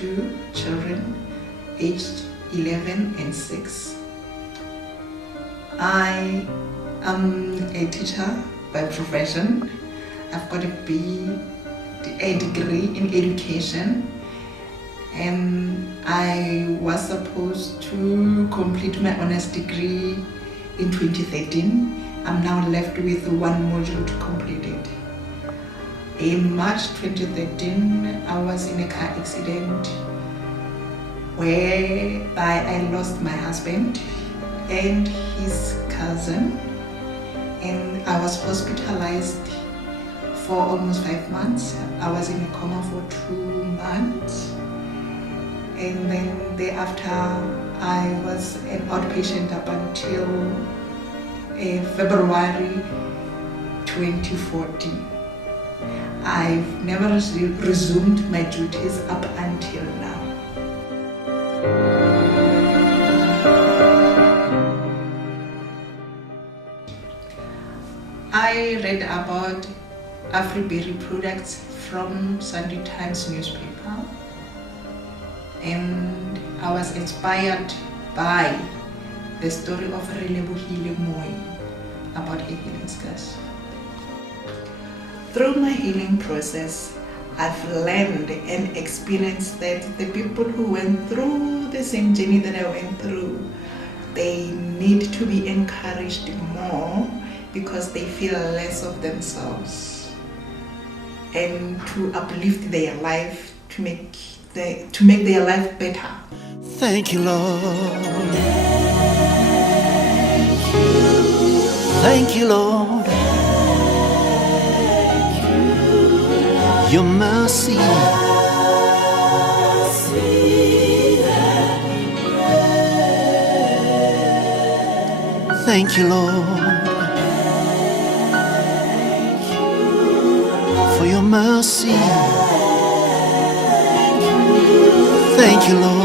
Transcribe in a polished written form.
two children, aged 11 and 6. I am a teacher by profession. I've got a degree in education, and I was supposed to complete my honors degree in 2013. I'm now left with one module to complete it. In March 2013, I was in a car accident whereby I lost my husband and his cousin, and I was hospitalized for almost 5 months. I was in a coma for 2 months, and then thereafter I was an outpatient up until February 2014. I've never resumed my duties up until now. I read about Afri-Berry products from Sunday Times newspaper, and I was inspired by the story of about her healing scars. Through my healing process, I've learned and experienced that the people who went through the same journey that I went through, they need to be encouraged more because they feel less of themselves, and to uplift their life, to make their life better. Thank you, Lord. Thank you, Lord. Your mercy. Thank you, Lord, for your mercy. Thank you, Lord.